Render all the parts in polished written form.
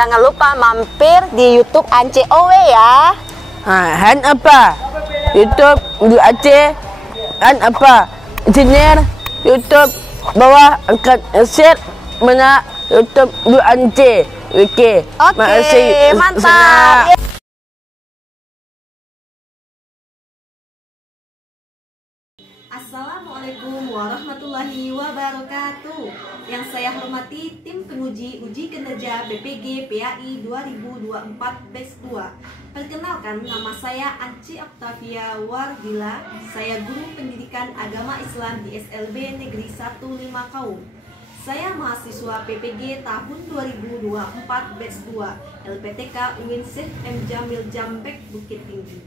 jangan lupa mampir di YouTube Ance Owe ya. Han apa? YouTube di Aceh. Han apa? Engineer YouTube bawah angkat share mana YouTube di Ance. Oke. Oke, mantap. Assalamualaikum warahmatullahi wabarakatuh. Yang saya hormati tim penguji uji kinerja BPG PAI 2024 Batch 2. Perkenalkan, nama saya Anci Octavia Wardila. Saya guru pendidikan agama Islam di SLB Negeri 15 Kaum. Saya mahasiswa PPG tahun 2024 Batch 2 LPTK UIN Syekh M. Jamil Jambek Bukit Tinggi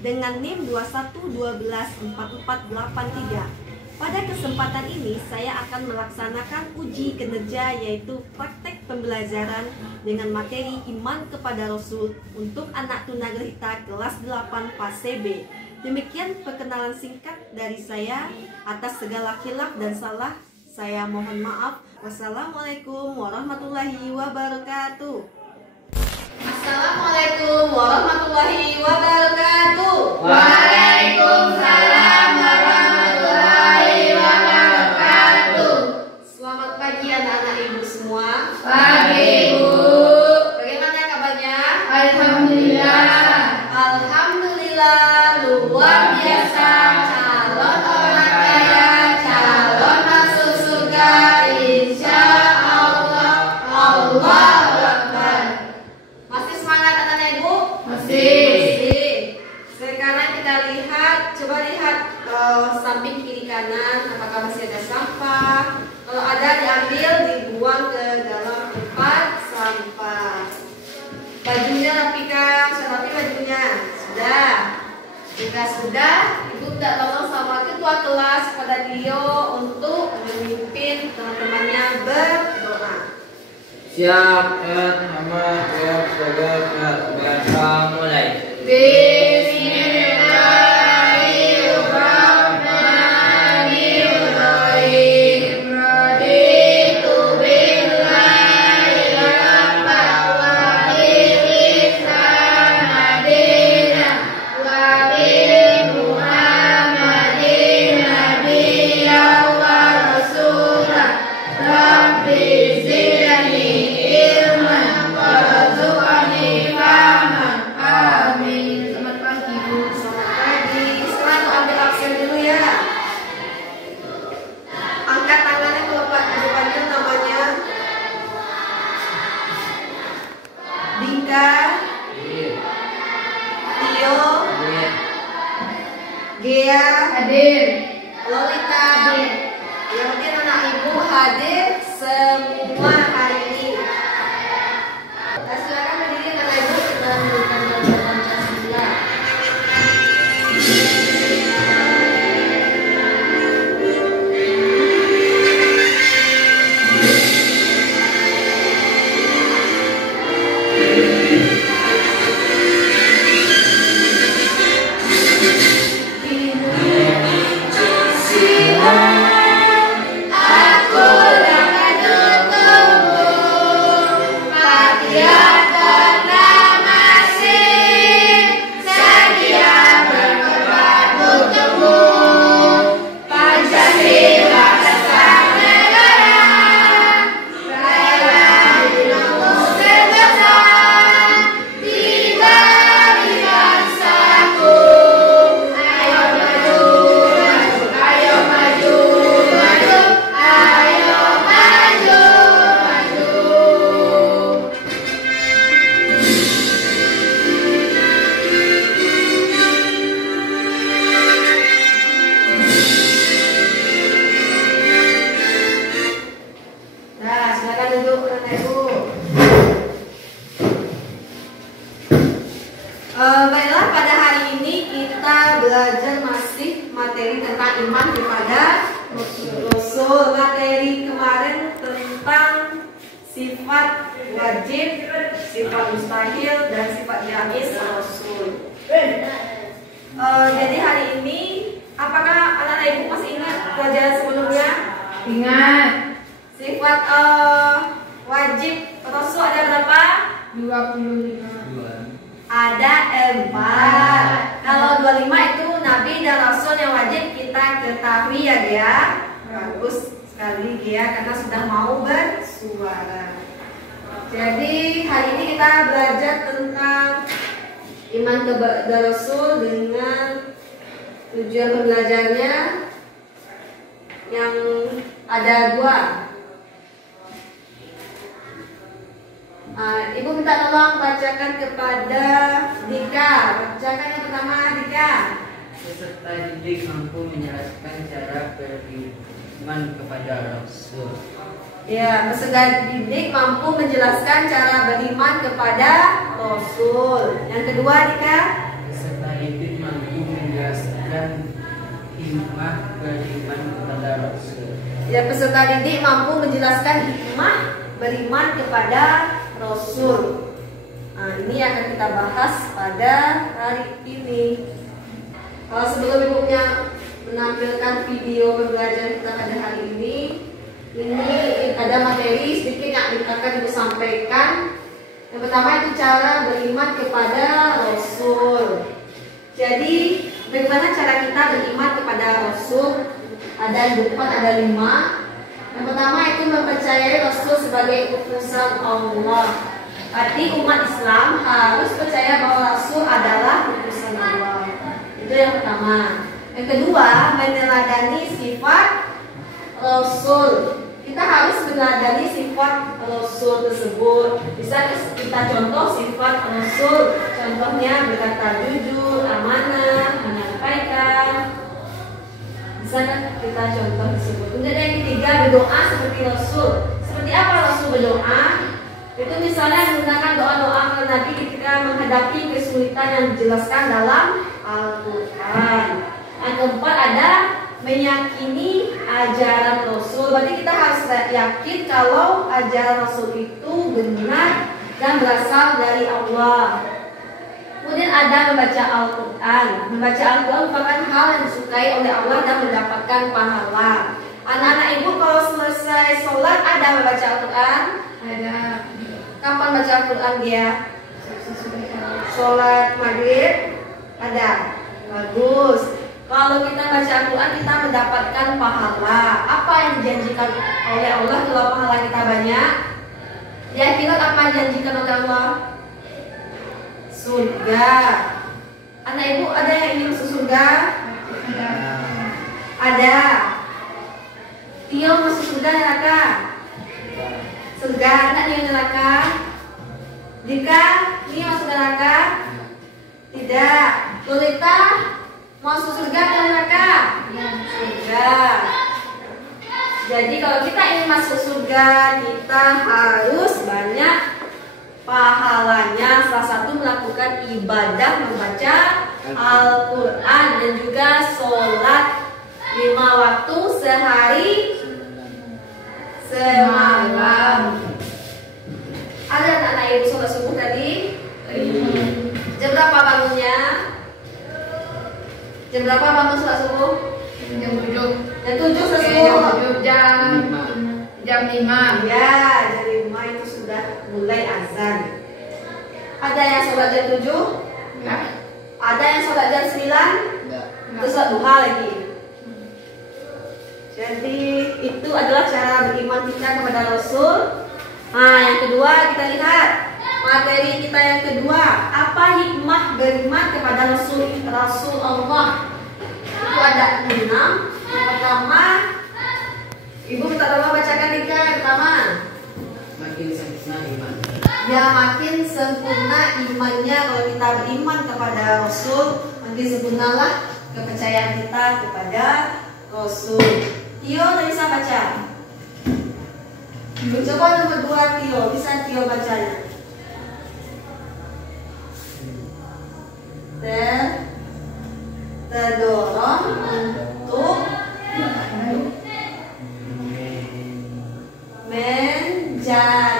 dengan NIM 21124483. Pada kesempatan ini saya akan melaksanakan uji kinerja yaitu praktek pembelajaran dengan materi iman kepada Rasul untuk anak tunagrahita kelas 8 fase B. Demikian perkenalan singkat dari saya. Atas segala khilaf dan salah saya mohon maaf. Wassalamualaikum warahmatullahi wabarakatuh. Assalamualaikum warahmatullahi wabarakatuh. Waalaikumsalam warahmatullahi wabarakatuh. Selamat pagi anak-anak ibu semua. Pagi Bu. Bagaimana kabarnya? Alhamdulillah. Alhamdulillah luar biasa. Calon orang kaya, calon masuk surga, insya Allah. Allahu Akbar. Masih semangat anak-anak ibu? Masih. Sekarang kita lihat, coba lihat samping kiri kanan, apakah masih ada sampah? Kalau ada diambil, dibuang ke dalam tempat sampah. Bajunya rapikan, sudah rapi bajunya? Sudah. Jika sudah, ibu tidak tolong sama ketua kelas pada Dio untuk memimpin teman-temannya berdoa. Siap, nama siap, segera biasa mulai. Bismillahirrahmanirrahim. Raditu billahi rabban wa bil Islam madinah wa bi Muhammadin nabiyyan wa rasulah. Rabbi zidni ilman warzuqni fahman. Amin. Selamat pagi Bu. Selamat pagi. Sekarang ambil absen dulu ya. Angkat tangannya kalau Pak Ibu panggil namanya. Dinka, Tio, Gea, Hadir. Lolita. Yang penting anak ibu hadir semua hari ini. Nah, silakan berdiri anak ibu, kita lanjutkan belajar Pancasila. Aku dapat bertemu, Fatia pernah masih sedia berkorban untukmu. Pancasila pesan negara, rela dirimu sebesar di bagi bangsaku. Ayo maju, maju, ayo maju, maju, ayo maju, maju. Nah, silakan duduk anak ibu. Baiklah, pada hari ini kita belajar masih materi tentang iman kepada Rasul. Materi kemarin tentang sifat wajib, sifat mustahil, dan sifat jamiz Rasul. Jadi hari ini, apakah anak-anak ibu masih ingat pelajaran sebelumnya? Ingat. Sifat wajib Rasul ada berapa? 25. Ada 4. Kalau 25 itu Nabi dan Rasul yang wajib kita ketahui ya dia. Bagus sekali dia karena sudah mau bersuara. Jadi hari ini kita belajar tentang iman kepada Rasul dengan tujuan pembelajarnya yang ada 2. Ibu minta tolong bacakan kepada Dika. Bacakan yang pertama Dika. Peserta didik mampu menjelaskan cara beriman kepada Rasul. Ya, peserta didik mampu menjelaskan cara beriman kepada Rasul. Yang kedua Dika. Peserta didik mampu menjelaskan hikmah beriman kepada Rasul. Ya, peserta didik mampu menjelaskan hikmah beriman kepada Rasul. Nah, ini akan kita bahas pada hari ini. Kalau sebelum ibunya menampilkan video pembelajaran kita pada hari ini ada materi sedikit yang akan ibu sampaikan. Yang pertama itu cara beriman kepada Rasul. Jadi bagaimana cara kita beriman kepada Rasul? Ada 4, ada 5. Yang pertama itu mempercayai Rasul sebagai utusan Allah. Arti umat Islam harus percaya bahwa Rasul adalah utusan Allah. Itu yang pertama. Yang kedua, meneladani sifat Rasul. Kita harus meneladani sifat Rasul tersebut. Bisa kita contoh sifat Rasul. Contohnya berkata jujur, amanah, menyampaikan. Bisa kan kita contoh tersebut. Kemudian yang ketiga, berdoa seperti Rasul. Seperti apa Rasul berdoa? Itu misalnya menggunakan doa-doa Nabi ketika menghadapi kesulitan yang dijelaskan dalam Al-Quran. Yang keempat ada meyakini ajaran Rasul. Berarti kita harus yakin kalau ajaran Rasul itu benar dan berasal dari Allah. Kemudian ada membaca Al-Quran. Membaca Al-Quran merupakan hal yang disukai oleh Allah dan mendapatkan pahala. Anak-anak ibu kalau selesai sholat ada membaca Al-Quran? Ada. Kapan baca Al-Quran dia? Sholat maghrib? Ada. Bagus. Kalau kita baca Al-Quran kita mendapatkan pahala. Apa yang dijanjikan oleh Allah kalau pahala kita banyak? Di akhirat apa yang dijanjikan oleh Allah? Surga. Anak ibu ada yang ingin masuk surga? Ada. Tio masuk surga neraka? Surga. Anak yang neraka? Dika, ini masuk neraka? Tidak. Lolita masuk surga atau neraka? Surga. Jadi kalau kita ingin masuk surga, kita harus banyak pahalanya. Salah satu melakukan ibadah membaca Al-Quran dan juga sholat 5 waktu sehari semalam. Ada anak-anak ibu sholat subuh tadi? Jam berapa bangunnya? Jam berapa bangun sholat subuh? Jam 7. Jam 7 Jam subuh. 7 jam 5. Ya, jam 5 itu sudah mulai azan. Ada yang sholat jam 7? Enggak. Ada yang sholat jam 9? Itu sholat duha lagi. Jadi itu adalah cara beriman kita kepada Rasul. Nah, yang kedua kita lihat materi kita yang kedua. Apa hikmah beriman kepada Rasul Allah? Itu ada 6. Yang pertama, ibu minta tolong bacakan Dika yang pertama. Makin sempurna iman. Ya, makin sempurna imannya kalau kita beriman kepada Rasul, makin sempurnalah kepercayaan kita kepada Rasul. Tio bisa baca. Coba nomor 2 Tio, bisa Tio bacanya. Terdorong untuk menjadikan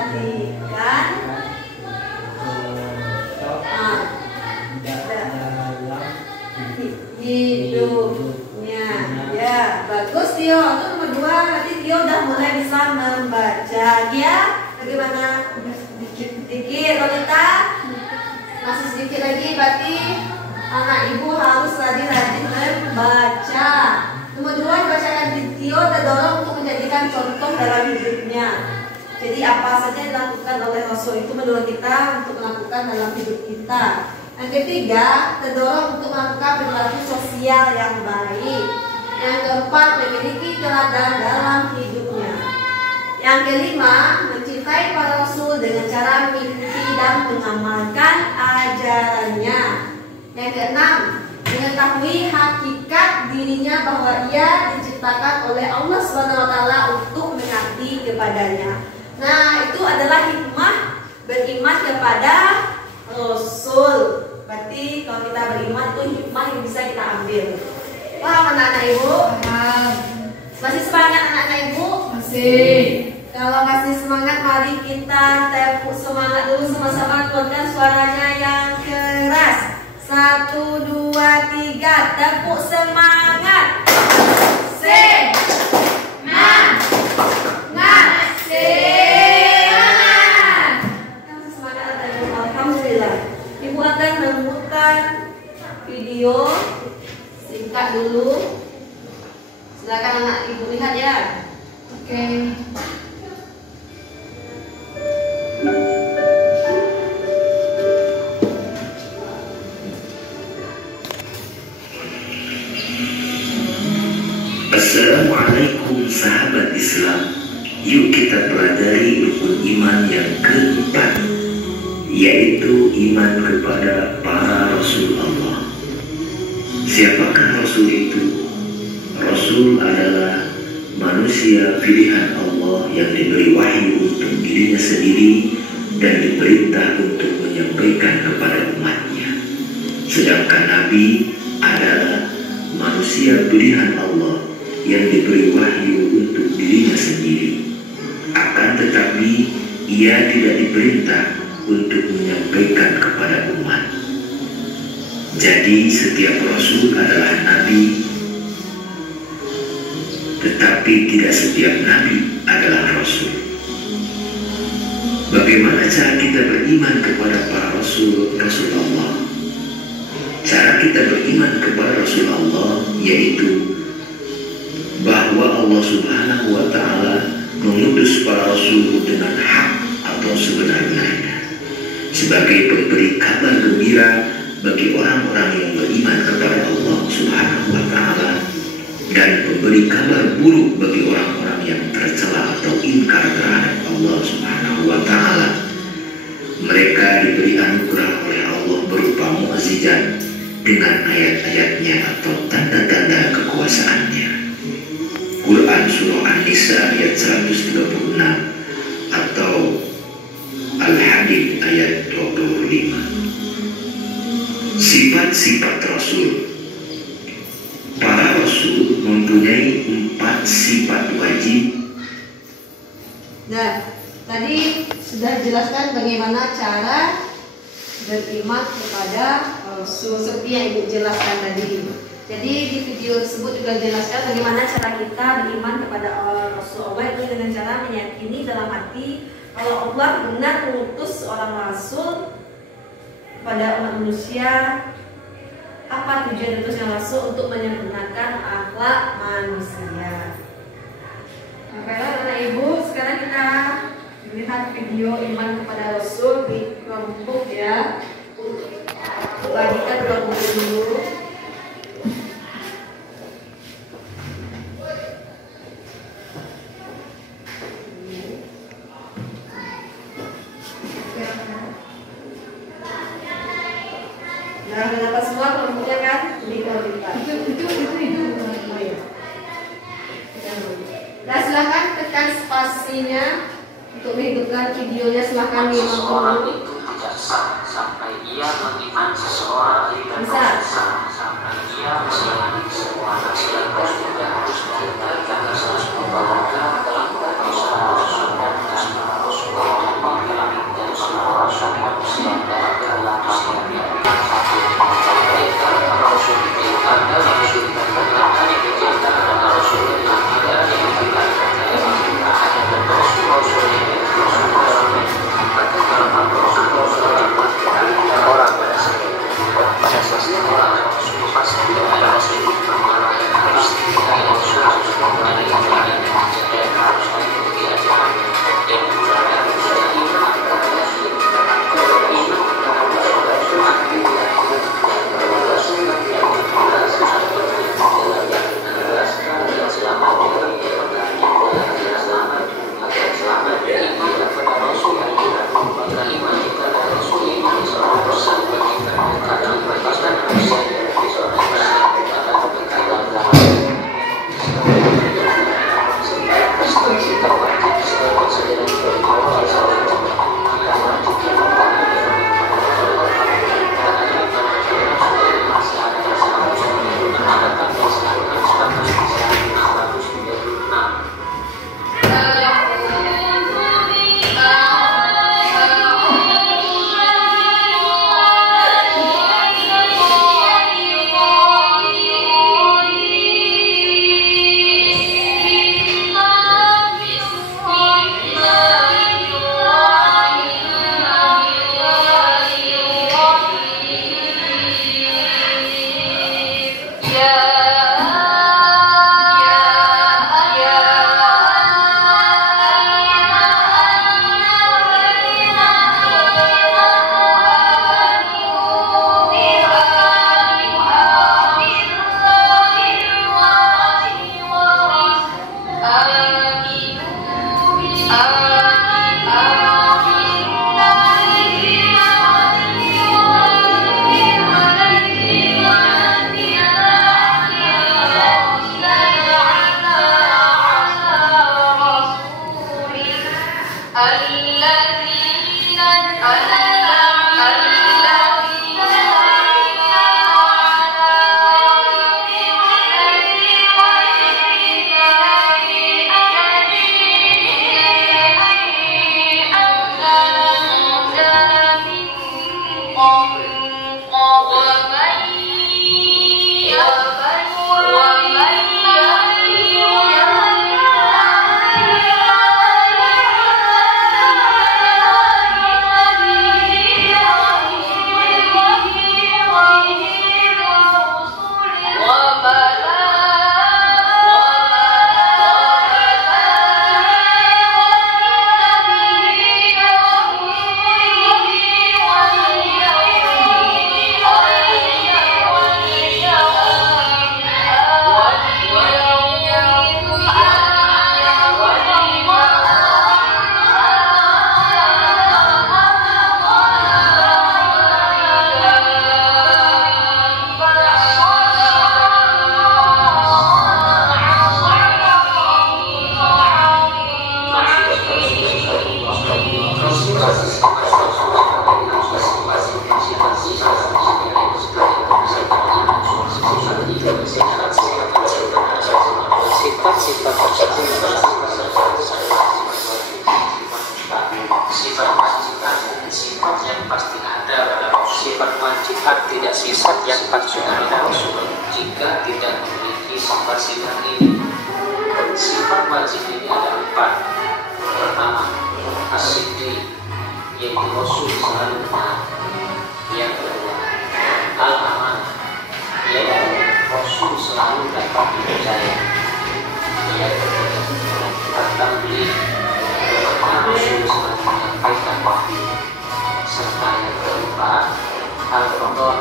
hidupnya. Ya, bagus Tio. Itu nomor 2. Berarti Tio udah mulai bisa membaca. Dia bagaimana? Dikit. Lolita berarti anak ibu harus rajin-rajin membaca. Nomor 2, bacakan video terdorong untuk menjadikan contoh dalam hidupnya. Jadi apa saja yang dilakukan oleh Rasul itu menurut kita untuk melakukan dalam hidup kita. Yang ketiga, terdorong untuk melakukan perilaku sosial yang baik. Yang keempat, memiliki teladan dalam hidupnya. Yang kelima, mencintai para Rasul dengan cara mengikuti dan mengamalkan ajarannya. Yang keenam, mengetahui hakikat dirinya bahwa ia diciptakan oleh Allah SWT untuk mengabdi kepadanya. Nah, itu adalah hikmah beriman kepada Rasul. Berarti kalau kita beriman itu hikmah yang bisa kita ambil. Paham anak-anak ibu? Paham. Masih semangat anak-anak ibu? Masih. Kalau masih semangat, mari kita tepuk semangat dulu sama-sama. Keluarkan suaranya yang keras. 1, 2, 3, tepuk semangat. Alhamdulillah. Ibu akan memutar video singkat dulu. Silakan anak ibu lihat ya. Oke. Assalamualaikum sahabat Islam. Yuk kita pelajari rukun iman yang keempat, yaitu iman kepada para Rasul Allah. Siapakah Rasul itu? Rasul adalah manusia pilihan Allah yang diberi wahyu untuk dirinya sendiri dan diperintah untuk menyampaikan kepada umatnya. Sedangkan Nabi adalah manusia pilihan Allah yang diberi wahyu untuk dirinya sendiri. Akan tetapi ia tidak diperintah untuk menyampaikan kepada umat. Jadi setiap Rasul adalah Nabi, tetapi tidak setiap Nabi adalah Rasul. Bagaimana cara kita beriman kepada para Rasul Allah? Cara kita beriman kepada Rasul Allah yaitu bahwa Allah Subhanahu wa Ta'ala mengutus para Rasul dengan hak atau sebenar-benarnya sebagai pemberi kabar gembira bagi orang-orang yang beriman kepada Allah Subhanahu wa Ta'ala dan pemberi kabar buruk bagi orang-orang yang tercela atau ingkar terhadap Allah Subhanahu wa Ta'ala. Mereka diberi anugerah oleh Allah berupa mukjizat dengan ayat-ayatnya atau tanda-tanda kekuasaannya. Quran Surah An-Nisa ayat 136 atau Al-Hadid ayat 25. Sifat-sifat Rasul. Para Rasul mempunyai 4 sifat wajib. Nah, tadi sudah dijelaskan bagaimana cara beriman kepada Rasul seperti yang ibu jelaskan tadi. Jadi di video tersebut juga dijelaskan bagaimana cara kita beriman kepada Rasul Allah itu dengan cara meyakini dalam hati kalau Allah benar mengutus seorang Rasul kepada umat manusia. Apa tujuan utusnya Rasul? Untuk menyempurnakan akhlak manusia. Baiklah anak ibu, sekarang kita lihat video iman kepada Rasul di kelompok ya. Bagikan kelompok dulu. Nah, kenapa semua kelompoknya kan di kelompok kita? Itu. Oh iya. Nah, silakan tekan spasinya untuk menghidupkan videonya. Silakan seseorang itu tidak sah sampai ia beriman seseorang tidak sah sampai ia menjalani semua nasihat Rasul yang harus ditinggalkan harus membawakan dalam Rasulullah dan semua Rasul manusia dalam dalam manusia. Rasul ditinggalkan Rasul ditinggalkan ditinggalkan Rasul yang tidak ditinggalkan dan Rasul yang orang Tidak sifat yang pasti ada jika tidak memiliki sifat-sifat ini. Sifat wajib ini ada 4. Pertama, as-siddiq, yaitu Rasul selalu benar. Yang kedua, al-amanah, yaitu Rasul selalu dapat dipercaya. Yang ketiga, at-tabligh, Rasul selalu menyampaikan wahyu. Serta yang keempat, al-qadha,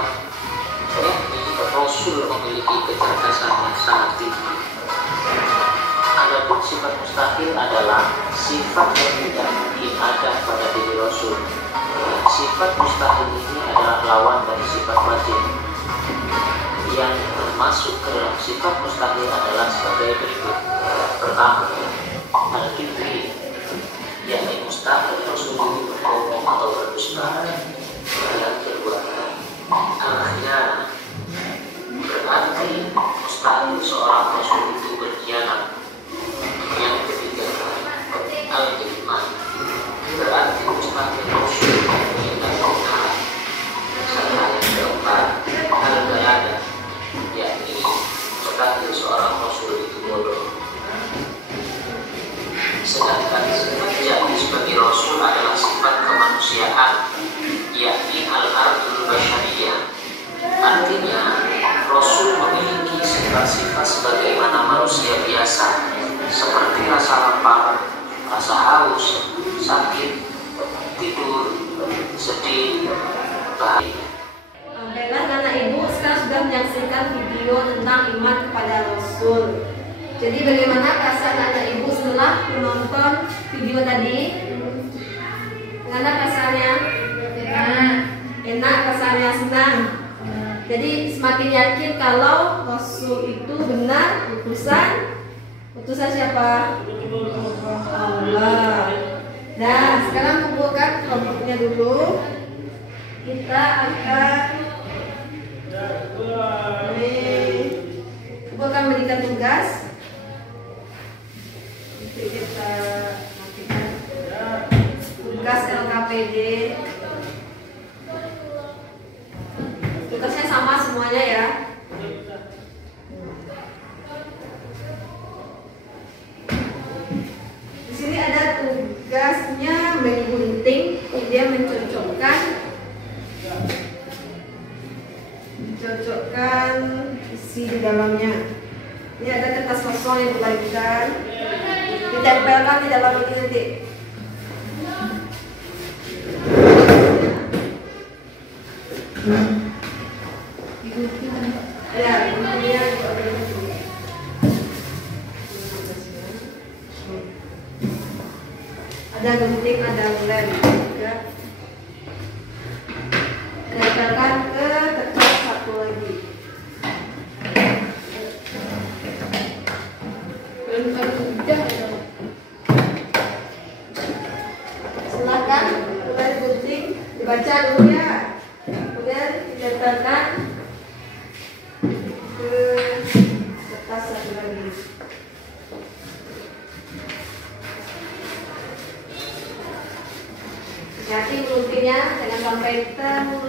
yakni Rasul memiliki kecerdasan yang sangat tinggi. Adapun sifat mustahil adalah sifat yang tidak mungkin ada pada diri Rasul. Sifat mustahil ini adalah lawan dari sifat wajib. Yang termasuk ke dalam sifat mustahil adalah sebagai berikut. Pertama, al-kibri, yakni mustahil Rasul berbohong atau berdusta. Yang kedua, al-khiyanah, berarti mustahil seorang Rasul itu berkhianat. Yang ketiga, al-kitman, berarti mustahil Rasul menghilangkan kebenaran. Serta yang keempat, al-bayadah, yakni mustahil seorang Rasul itu bodoh. Sedangkan sifat jati sebagai Rasul adalah sifat kemanusiaan, yakni al-ardul basyariyah. Artinya Rasul memiliki sifat-sifat sebagaimana manusia biasa, seperti rasa lapar, rasa haus, sakit, tidur, sedih, bahagia. Baiklah anak ibu, sekarang sudah menyaksikan video tentang iman kepada Rasul. Jadi bagaimana perasaan anak ibu setelah menonton video tadi? Bagaimana perasaannya? Enak rasanya, senang. Jadi semakin yakin kalau Rasul itu benar utusan siapa? Allah. Nah, sekarang kumpulkan kelompoknya dulu. Kita akan berikan tugas. Nanti kita matikan tugas LKPD. Tugasnya sama semuanya ya. Di sini ada tugasnya menggunting, dia mencocokkan isi di dalamnya. Ini ada kertas kosong yang dibagikan, ditempelkan di dalam ini nanti. Ya, kemudian ada gunting, ada lem juga. Tempelkan ke kertas satu lagi. Silakan mulai gunting, dibaca dulu ya. Kemudian ditempelkan ke kertas satu lagi. Hati guntingnya jangan sampai terlalu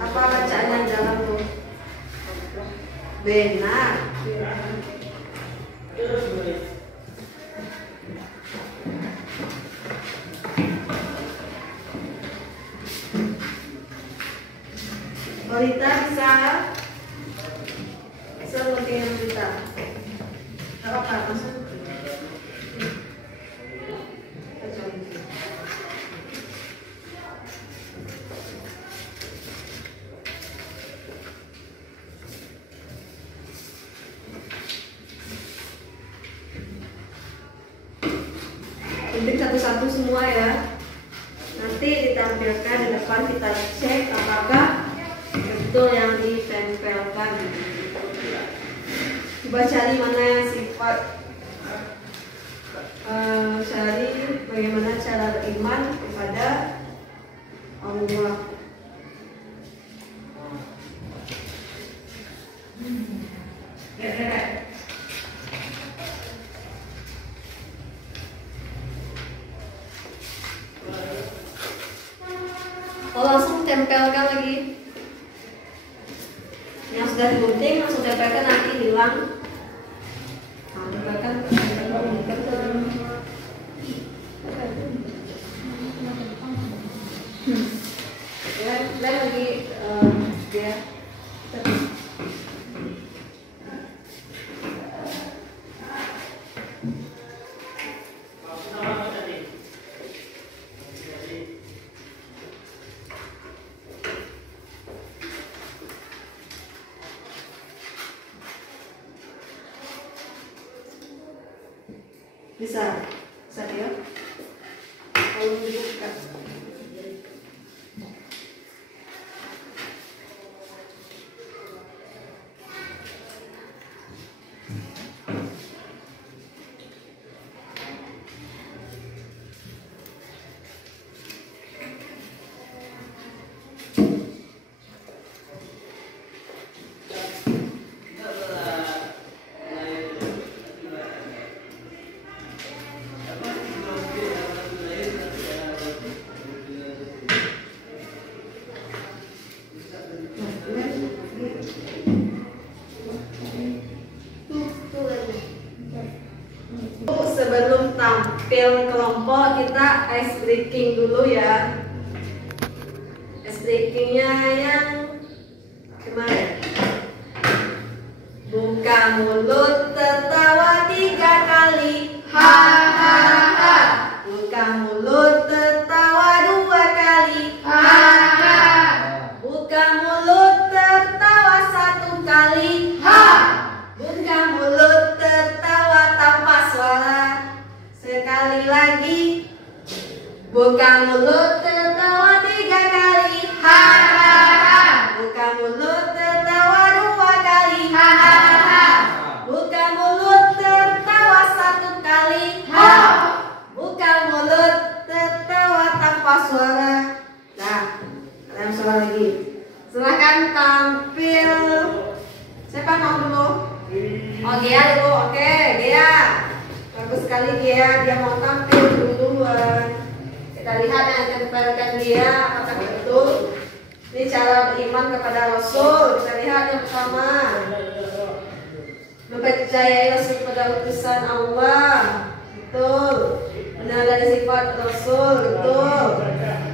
Apa bacaannya dalam tuh? Benar. Lolita bisa ngerti yang Lolita. Gak apa-apa, langsung. Penting satu-satu semua ya. Nanti ditampilkan di depan, kita cek apakah betul yang ditempelkan. Coba cari mana sifat, cari bagaimana cara beriman kepada Allah. Oh, langsung tempelkan lagi. Yang sudah digunting langsung tempelkan, nanti hilang. Nah, tempelkan. Ya, lagi dia. Bisa ya. Kalau dibuka. Sebelum tampil kelompok, kita ice breaking dulu ya. Ice breakingnya yang kemarin. Buka mulut, tertawa 3 kali. Ha ha ha. Buka mulut, tertawa 2 kali. Ha ha. Buka mulut, tertawa 1 kali. Ha. Buka mulut, tertawa tanpa suara. Sekali lagi. Buka mulut, tertawa 3 kali. Ha ha ha. Buka mulut, tertawa 2 kali. Ha ha ha. Buka mulut, tertawa 1 kali. Ha. Buka mulut, tertawa tanpa suara. Nah, kalian suara lagi. Silahkan tampil. Siapa mau dulu? Oh, Gia dulu. Oke, Gia. Bagus sekali Gia. Dia mau tampil duluan. Kita lihat yang ditempelkan dia apakah betul. Ini cara beriman kepada Rasul. Kita lihat yang pertama. Mempercayai Rasul kepada utusan Allah. Betul. Mengenali sifat Rasul. Betul.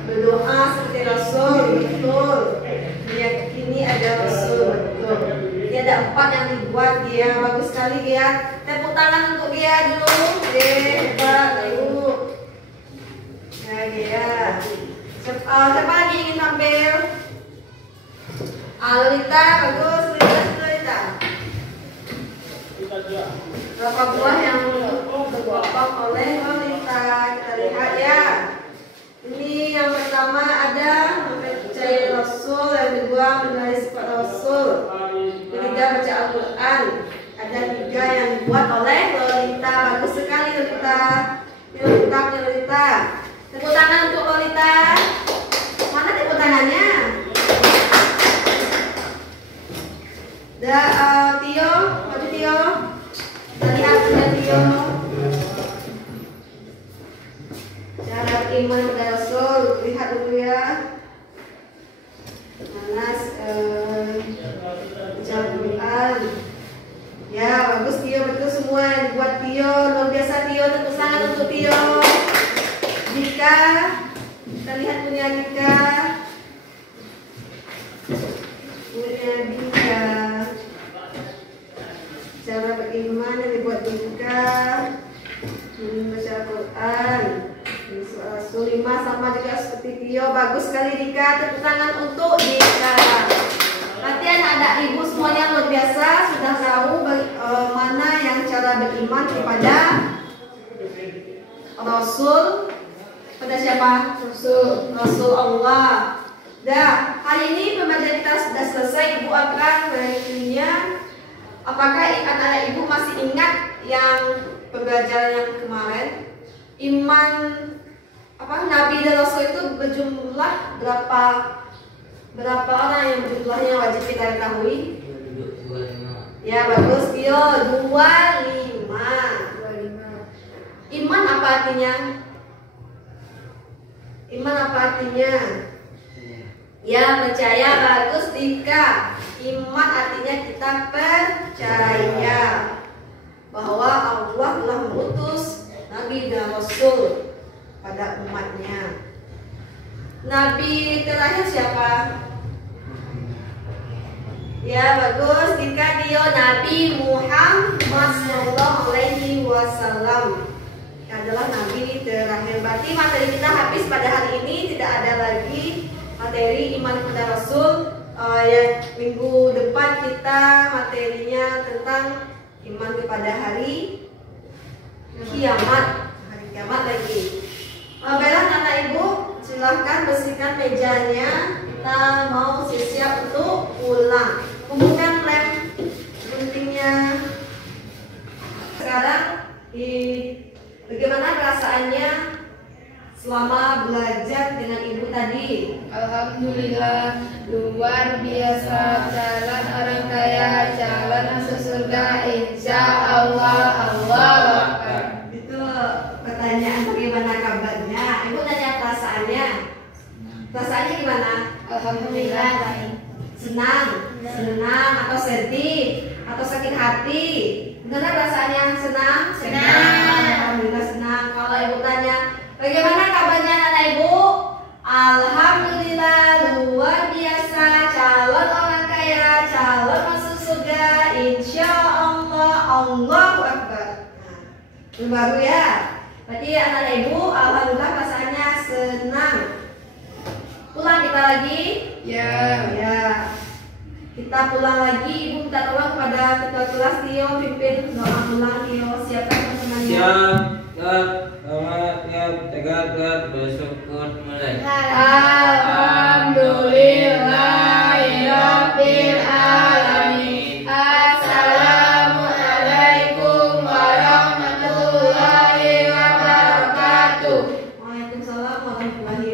Berdoa seperti Rasul. Betul. Meyakini ada Rasul. Betul. Ini ada 4 yang dibuat Gia. Bagus sekali Gia. Tepuk tangan untuk Gia dulu. Hebat Ibu. Ya Gia. Siapa lagi ingin tampil? Lolita, bagus. Lolita. Berapa buah yang terpotong oleh Lolita? Kita lihat ya. Ini yang pertama ada mempercayai Rasul, yang kedua mengenali sifat Rasul, ketiga baca Al-Quran. Ada 3 yang dibuat oleh Lolita. Bagus sekali Lolita. Lolita. Tepuk tangan untuk Lolita. Mana tepuk tangannya? Tio, maju Tio. Kita lihat ada Tio. Cara iman kepada Rasul, lihat dulu ya. Zikar, membaca Al-Quran. Sulimah sama juga seperti Tio. Bagus sekali Dika. Tepuk tangan untuk Dika. Latihan ada ibu semuanya luar biasa. Sudah tahu mana yang cara beriman kepada Rasul. Pada siapa? Rasul Allah. Dah, hari ini pembelajaran kita sudah selesai. Ibu akan mengakhirinya. Apakah anak-anak ibu masih ingat yang pembelajaran yang kemarin? Iman Nabi dan Rasul itu berjumlah berapa orang yang jumlahnya wajib kita ketahui? 25. Ya bagus Tio, 25. Iman apa artinya? Iman apa artinya? Ya percaya. Bagus Dika. Iman artinya kita percaya bahwa Allah telah mengutus Nabi dan Rasul pada umatnya. Nabi terakhir siapa? Ya bagus Dika Dio, Nabi Muhammad SAW adalah Nabi terakhir. Berarti materi kita habis pada hari ini. Tidak ada lagi materi iman kepada Rasul. Minggu depan kita materinya tentang iman kepada hari kiamat. Hari kiamat lagi. Baiklah anak ibu, silahkan bersihkan mejanya. Kita mau siap untuk pulang. Kumpulkan lem guntingnya. Sekarang bagaimana perasaannya selama belajar dengan ibu tadi? Alhamdulillah, luar biasa. Jalan orang kaya, jalan masuk surga, insya Allah. Allahu Akbar. Itu pertanyaan bagaimana kabarnya. Ibu tanya perasaannya. Perasaannya gimana? Alhamdulillah baik. Senang atau sedih atau sakit hati? Gimana perasaannya? Senang. Alhamdulillah senang. Kalau ibu tanya, bagaimana kabarnya anak ibu? Alhamdulillah luar biasa. Calon orang kaya, calon masuk surga, insya Allah. Allahu Akbar. Baru ya. Berarti anak ibu, alhamdulillah perasaannya senang. Pulang kita lagi? Ya. Kita pulang lagi. Ibu minta tolong kepada ketua kelas Tio, pimpin doa pulang Tio. Siapkan teman-temannya. Siap, tegak, bersyukur mulai. Alhamdulillahirabbil alamin. Assalamualaikum warahmatullahi wabarakatuh. Waalaikumsalam warahmatullahi